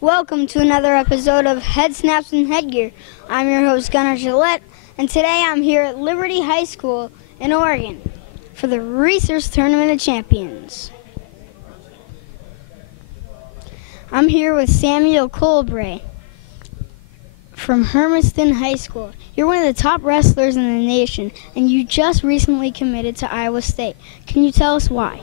Welcome to another episode of Headsnaps Head Gear. I'm your host, Gillett, and today I'm here at Liberty High School in Oregon for the Research Tournament of Champions. I'm here with Samuel Colbray from Hermiston High School. You're one of the top wrestlers in the nation, and you just recently committed to Iowa State. Can you tell us why?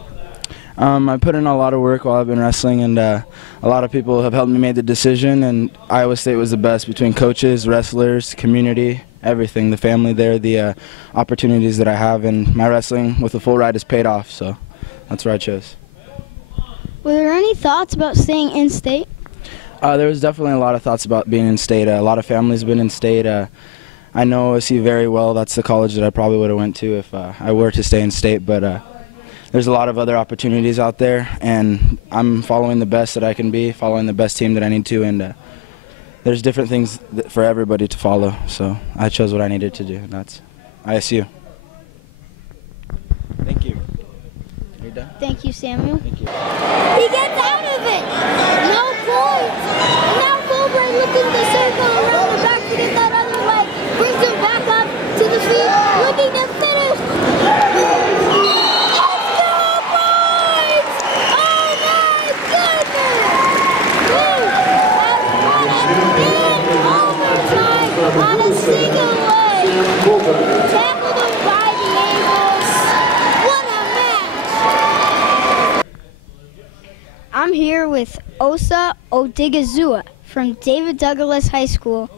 I put in a lot of work while I've been wrestling, and a lot of people have helped me make the decision, and Iowa State was the best between coaches, wrestlers, community, everything, the family there, the opportunities that I have, and my wrestling with a full ride has paid off, so that's where I chose. Were there any thoughts about staying in state? There was definitely a lot of thoughts about being in state. A lot of families have been in state. I know OSU very well. That's the college that I probably would have went to if I were to stay in state, but there's a lot of other opportunities out there, and I'm following the best that I can be, following the best team that I need to, and there's different things for everybody to follow, so I chose what I needed to do, and that's ISU. Thank you. Are you done? Thank you, Samuel. Thank you. He gets out of it! No points! And now Colbray looking to circle around the back to get that other leg. Brings him back up to the feet, looking to finish. On a single leg, tackled him by the ankles. What a match! I'm here with Odighizuwa from David Douglas High School,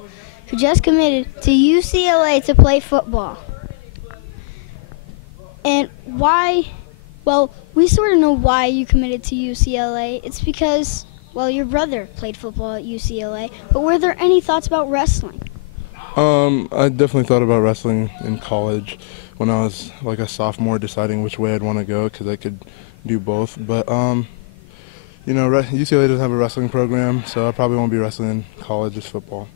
who just committed to UCLA to play football. And why? Well, we sort of know why you committed to UCLA. It's because, well, your brother played football at UCLA. But were there any thoughts about wrestling? I definitely thought about wrestling in college when I was like a sophomore, deciding which way I'd want to go because I could do both. But you know, UCLA doesn't have a wrestling program, so I probably won't be wrestling in college, just football.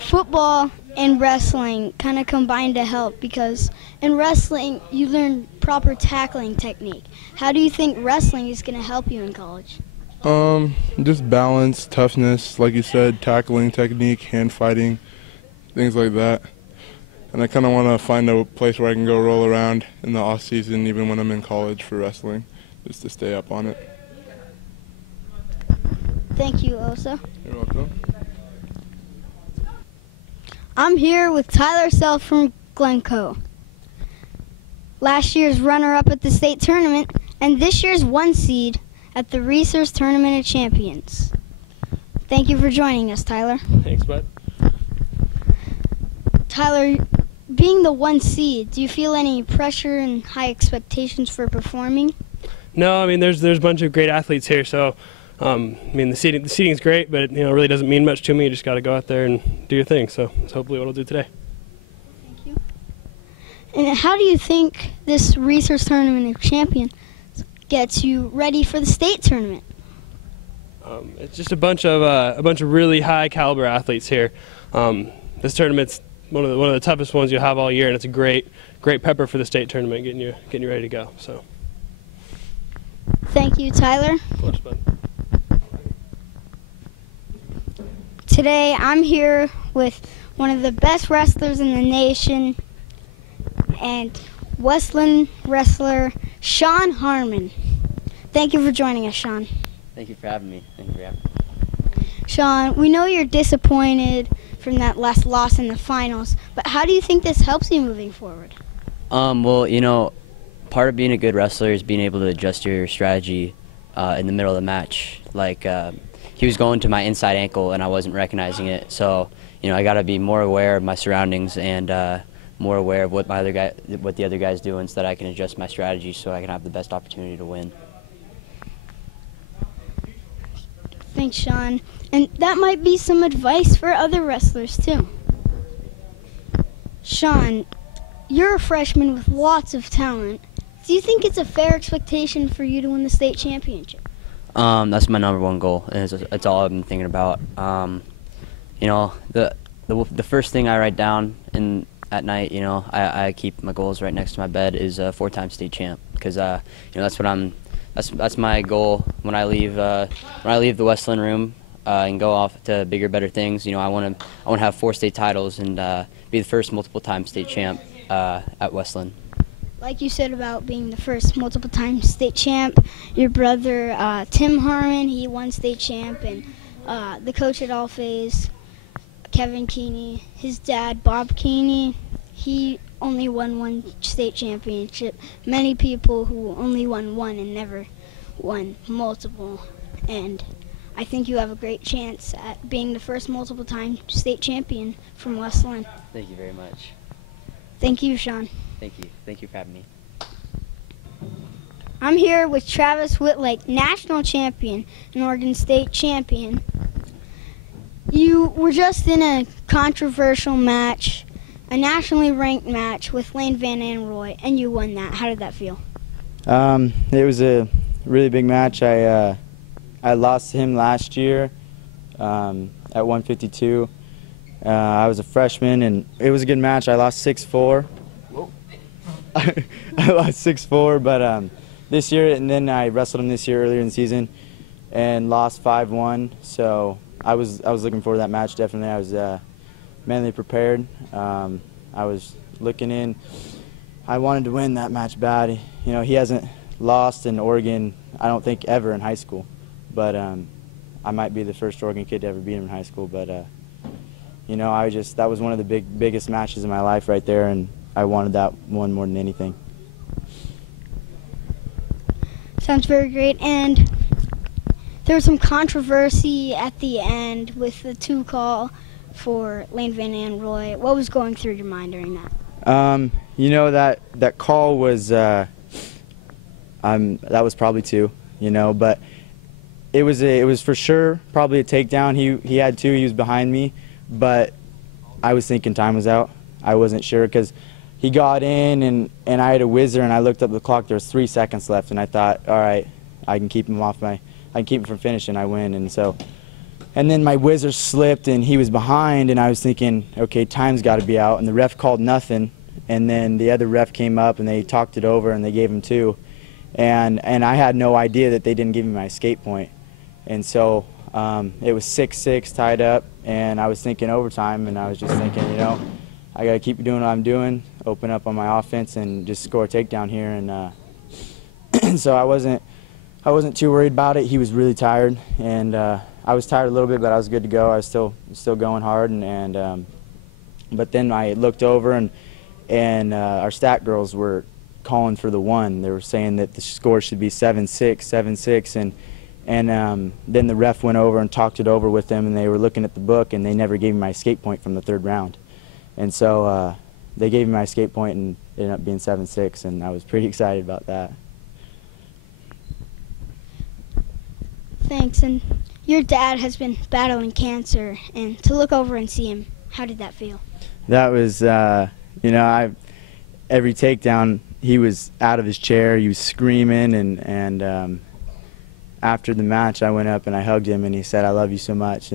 Football and wrestling kind of combine to help because in wrestling you learn proper tackling technique. How do you think wrestling is going to help you in college? Just balance, toughness, like you said, tackling technique, hand fighting, things like that. And I kind of want to find a place where I can go roll around in the off season, even when I'm in college for wrestling, just to stay up on it. Thank you, Osa. You're welcome. I'm here with Tyler Self from Glencoe. Last year's runner-up at the state tournament and this year's 1 seed at the Research Tournament of Champions. Thank you for joining us, Tyler. Thanks, bud. Tyler, being the 1 seed, do you feel any pressure and high expectations for performing? No, I mean there's a bunch of great athletes here, so I mean the seating's great, but it really doesn't mean much to me. You just got to go out there and do your thing. So that's hopefully what I'll do today. Thank you. And how do you think this Research Tournament of Champions gets you ready for the state tournament? It's just a bunch of really high caliber athletes here. This tournament's one of the toughest ones you'll have all year, and it's a great pepper for the state tournament, getting you ready to go. So. Thank you, Tyler. Of course, bud. Today I'm here with one of the best wrestlers in the nation and Westland wrestler Shawn Harman. Thank you for joining us, Shawn. Thank you for having me. Shawn, we know you're disappointed from that last loss in the finals, but how do you think this helps you moving forward? Well, part of being a good wrestler is being able to adjust your strategy in the middle of the match. Like he was going to my inside ankle and I wasn't recognizing it, so I got to be more aware of my surroundings and more aware of what the other guy's doing, so that I can adjust my strategy so I can have the best opportunity to win. Thanks, Shawn. And that might be some advice for other wrestlers too. Shawn, you're a freshman with lots of talent. Do you think it's a fair expectation for you to win the state championship? That's my #1 goal. It's all I've been thinking about. The first thing I write down at night, I keep my goals right next to my bed, is a 4-time state champ, because that's what I'm that's my goal when I leave the West Linn room and go off to bigger, better things. You know, I want to have 4 state titles and be the first multiple-time state champ at West Linn. Like you said about being the first multiple-time state champ, your brother Tim Harman, he won state champ, and the coach at All Phase, Kevin Keeney, his dad Bob Keeney, he only won 1 state championship. Many people who only won 1 and never won multiple, and I think you have a great chance at being the first multiple-time state champion from West Linn. Thank you very much. Thank you, Shawn. Thank you. Thank you for having me. I'm here with Travis Wittlake, national champion and Oregon State champion. You were just in a controversial match, a nationally ranked match with Lane Van Anroy, and you won that. How did that feel? It was a really big match. I lost to him last year at 152. I was a freshman, and it was a good match. I lost 6-4. I lost 6-4, but this year, and then I wrestled him this year earlier in the season and lost 5-1. So I was looking forward to that match, definitely. I was mentally prepared. I was looking in. I wanted to win that match bad. You know, he hasn't lost in Oregon, I don't think, ever in high school. But I might be the first Oregon kid to ever beat him in high school. But, you know, that was one of the biggest matches in my life right there, and I wanted that one more than anything. Sounds very great. And there was some controversy at the end with the 2 call for Lane Van Anroy. What was going through your mind during that? You know, that call was that was probably 2. You know, but it was for sure probably a takedown. He had 2. He was behind me, but I was thinking time was out. I wasn't sure because he got in and I had a whizzer, and I looked up the clock. There was 3 seconds left, and I thought, all right, I can keep him from finishing. I win, and then my whizzer slipped, and he was behind, and I was thinking, okay, time's got to be out, and the ref called nothing, and then the other ref came up and they talked it over and they gave him 2, and I had no idea that they didn't give me my escape point, and so it was 6-6 tied up, and I was thinking overtime, and I was just thinking, you know, I got to keep doing what I'm doing, open up on my offense, and just score a takedown here. And so I wasn't too worried about it. He was really tired, and I was tired a little bit, but I was good to go. I was still going hard, but then I looked over, and our stat girls were calling for the 1. They were saying that the score should be 7-6, 7-6, and then the ref went over and talked it over with them, and they were looking at the book, and they never gave me my escape point from the 3rd round. And so they gave me my escape point, and it ended up being 7-6, and I was pretty excited about that. Thanks. And your dad has been battling cancer, and to look over and see him, how did that feel? That was, you know, every takedown, he was out of his chair, he was screaming, and after the match, I went up and I hugged him, and he said, "I love you so much."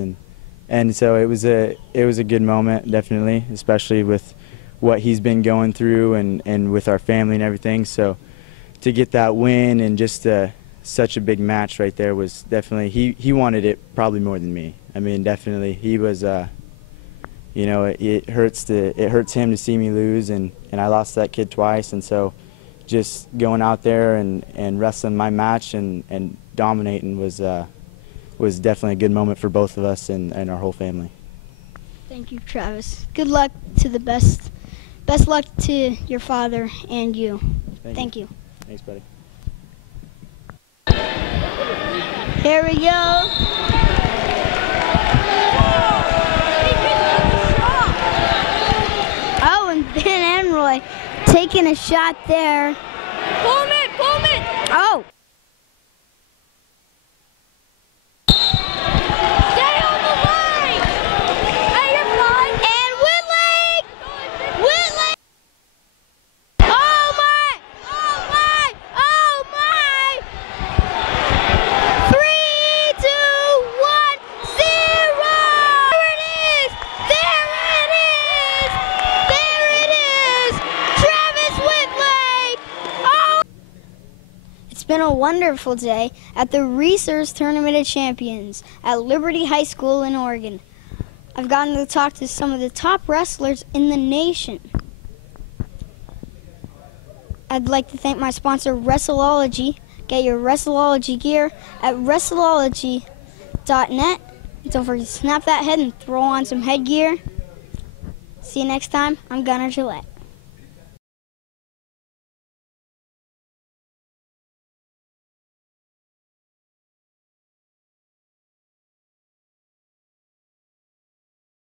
And so it was a good moment, definitely, especially with what he's been going through and with our family and everything. So to get that win and just such a big match right there was definitely, he wanted it probably more than me. I mean, definitely, he was, you know, it hurts him to see me lose, and I lost that kid twice, and so just going out there and wrestling my match and dominating was definitely a good moment for both of us and our whole family. Thank you, Travis. Good luck to the best luck to your father and you. Thank you. Thanks, buddy. Here we go. Oh, and Van Anroy taking a shot there. Pull him in, pull him in. Oh. It's been a wonderful day at the Research Tournament of Champions at Liberty High School in Oregon. I've gotten to talk to some of the top wrestlers in the nation. I'd like to thank my sponsor, Wrestleology. Get your Wrestleology gear at Wrestleology.net. Don't forget to snap that head and throw on some headgear. See you next time. I'm Gunner Gillett.